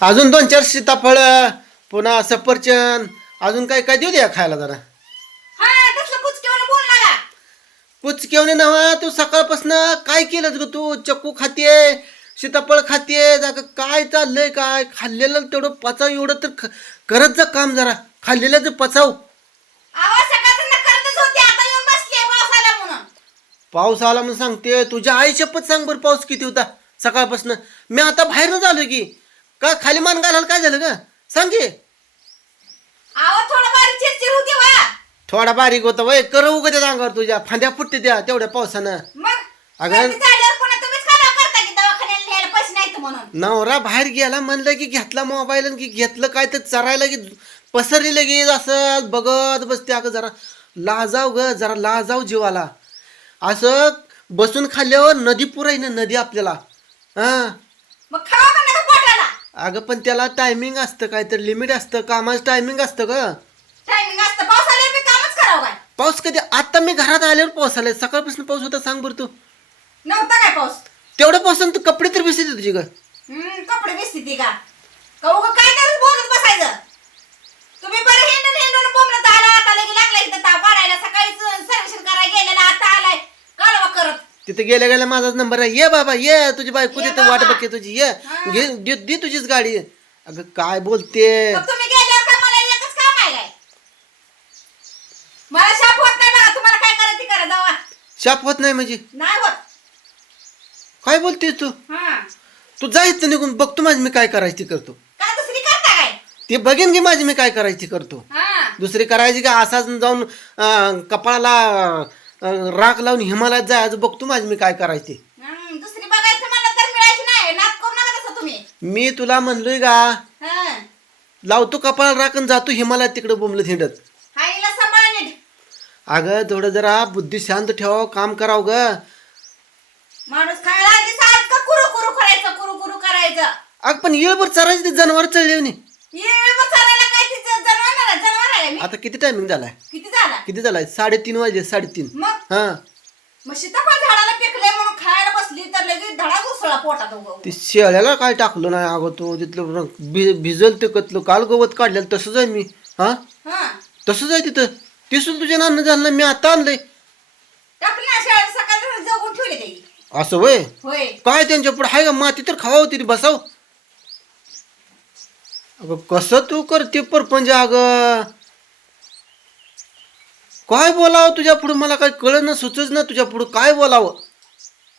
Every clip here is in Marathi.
अजून दोन चार सीताफळ पुन्हा सफरचंद अजून काय काय देऊ द्या खायला जरा. हा पुचकेवणे नव्हा तू सकाळपासून काय केलंस ग तू? चक्कू खातीये सीताफळ खातीये जागा काय चाललंय काय? खाल्लेलं तेवढं पचाव एवढं तर करत जा काम जरा. खाल्लेलं तर पचाव. पाऊस आला म्हणून आला सांगते तुझ्या आई शपथ सांग बरं पाऊस किती होता सकाळपासून. मी आता बाहेरनं झालो की का खाली मान घालायला काय झालं ग? सांग की. थोडं बारीक चिरचिर होती वा थोडा बारीक होता वय कर उगं त्या अंगावर तुझ्या. फांद्या फुटते त्या तेवढ्या पावसानं. मग? अगं- सर्दी झाल्यावर पुन्हा तुम्हीच खाला करता की दवाखान्याला न्यायला पैसे नाहीत म्हणून? नवरा बाहेर गेला म्हणलं की घेतला मोबाईल आणि की घेतलं काय तर चरायला की पसरली लगेच असं बघत बसते. अगं जरा लाजाव ग जरा लाजाव जीवाला. असं बसून खाल्ल्यावर नदी पुराय ना नदी आपल्याला. हा? मग खावा का अगं पण त्याला टायमिंग असतं काय तर लिमिट असतं कामाचं टायमिंग असतं ग. टायमिंग असतं. पाऊस आल्यावर मी कामच करावं काय? पाऊस कधी? आता मी घरात आल्यावर पाऊस आलाय. सकाळपासून पाऊस होता सांग बरं तू. नव्हता काय पाऊस? तेवढ्या पावसानं तू कपडे तर भिजते तुझी ग. हम्म, कपडे ती का? का उगा काय तिथे गेल्या गेल्या माझाच नंबर आहे. ये बाबा ये. तुझी बायको ये तिथे वाट बाबा. बघते तुझी. ये. हा. घे दे दे तुझीच गाडी. अगं काय बोलते? मग तुम्ही गेल्यावर काय मला एकच काम आहे काय? मला शाप होत नाही बघा तुम्हाला काय करायचं ते करा. जावा. शाप होत नाही म्हणजे? नाही होत. काय बोलतेस तू? हा. तू जा इथं निघून. बघतो माझी मी काय करायची करतो. काय दुसरी करता काय? ते बघेन की माझी मी काय करायची करतो. हा. दुसरी करायची का असाच जाऊन अं, कपाळाला अं, राख लावून हिमालयात जायचं बघतो माझी मी काय करायची. हम्म, दुसरी बघायचं मला तर मिळायची नाही. नाक करू नका तसं तुम्ही. मी तुला म्हणलोय का हा. लावतो कपाळाला राखून जातो हिमालयात तिकडे हाईला सांभाळ नीट. अगं थोडं जरा बुद्धी शांत ठेवावं काम करावं ग. माणूस खायला आधी सारखं कुरू कुरू करायचं कुरू कुरू करायचं. अग पण येळभर चरायची ते जनावर चढले आता किती टायमिंग झालाय? किती किती झालाय? साडेतीन वाजले साडेतीन. मग? हा. मग सीताफळ झाडाला पिकले म्हणून खायला बसली तर लगेच धडा घुसळा पोटात उगव ते शेळ्याला काय टाकलं नाही अगं तो? तिथलं रंग- भि भिजल ते कतलं. काल गवत काढलेलं तसंच आहे मी. हा? हा. तसंच आहे तिथं. ते सुद्धा तुझ्या झालं नाही, मी आता आणलंय. टाकली ना शाळेत सकाळी जगून ठेवले ते असं वय? होय. काय त्यांच्या पुढे? हाय का माती तर खावा होती बसाव. अगं कसं तू करते परपंच अगं? काय बोलावं तुझ्या पुढे? मला काय कळत ना सुचच ना तुझ्या पुढे. काय बोलावं?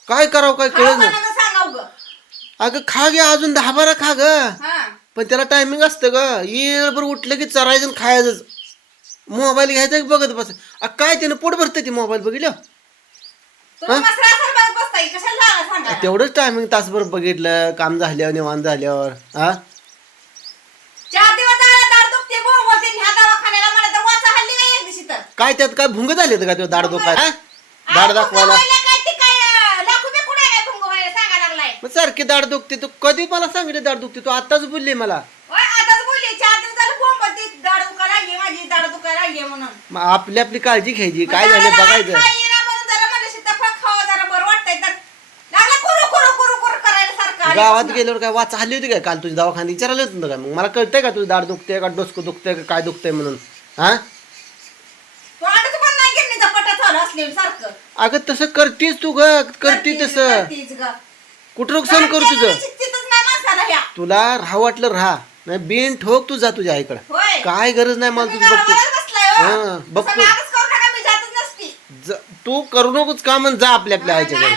काय करावं काय कळत ना अगं खा घ्या अजून दहा बारा खा ग. हा. पण त्याला टायमिंग असतं ग. येळभर उठलं की चरायचं आणि खायचंच मोबाईल घ्यायचा की बघत बस अ, काय त्यानं पोट भरतं ते मोबाईल बघितलं? तुम्ही मसरासर बघत बसताय. कशाला लागा सांगा? तेवढंच टायमिंग तासभर बघितलं. काम झाल्यावर निवांत झाल्यावर. हा चार दिवस झाले दाड दुखते बोल बोलते ह्या दवाखान्याला मला तर वाचा हल्ली नाही एक दिवशी तर काय त्यात काय भुंग झाले का तो दाड दुखाय हा? दाड दाखवायला? मग सारखी दाड दुखते तू कधी मला सांगितले दाड दुखते? तू आताच बोलली. मला मग आपली आपली काळजी घ्यायची. काय झालं बघायचं. गावात. गेल्यावर काय वाच हल्ली होती काय? काल तुझ्या दवाखान्यात विचारलं होतं ना काय मग मला कळतंय का तुझं दाड दुखते का डोसकं दुखतंय का काय दुखतंय म्हणून? हा तो आताच पण नाही गिरणीचा सारखं अगं तसं करतीस तू ग करती करतीच, तसं. करतीच ग. कुठं नुकसान करू तुझं? नाही माणसाला ह्या. तुला राहा वाटलं राहा. नाही बिन ठोक तू जा तुझ्या आईकडं होय. काय गरज नाही मला तुम्ही तुझं बघतो बसलाय हो. हा, बघतो. तसं नाटकच करू नका मी जातच नसती. ज- तू करू नकोच काम आणि जा आपल्या आपल्या आईच्या घरी.